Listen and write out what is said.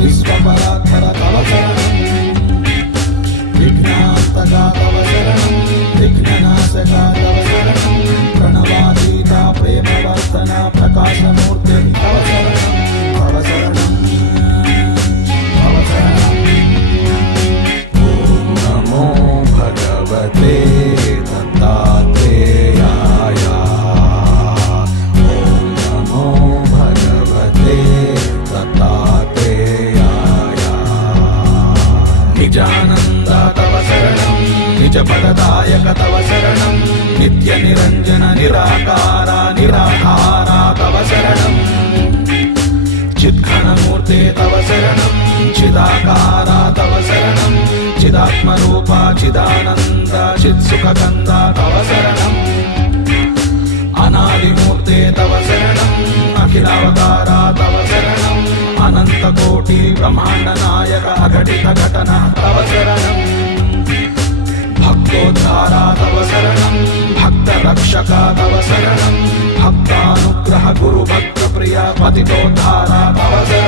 विश्वपरात्पर तव शरणं विघ्नान्तका तव शरणं विघ्ननाशका तव शरणं प्रणवातीता प्रेमवर्तना प्रकाशमूर्ते तव शरणं तव शरणं तव शरणं। ॐ नमो भगवते दत्तात्रेयाय। ॐ नमो भगवते दत्तात्रेयाय। निजानन्द तव शरणं निजपददायक तव शरणं नित्यनिरञ्जन निराकार निराधार तव शरणं चिद्घनमूर्ते तव शरणं चिदाकार तव शरणं चिदात्मरूप चिदानन्द चित्सुखकन्द तव शरणं अनादिमूर्ते तव शरणं अखिलावतार तव शरणं अनन्तकोटि ब्रह्माण्डनायक अघटित घटना तव शरणं भक्तोद्धार तव शरणं भक्तरक्षक तव शरणं भक्तानुग्रह गुरुभक्तप्रिय पतितोद्धार तव शरणं।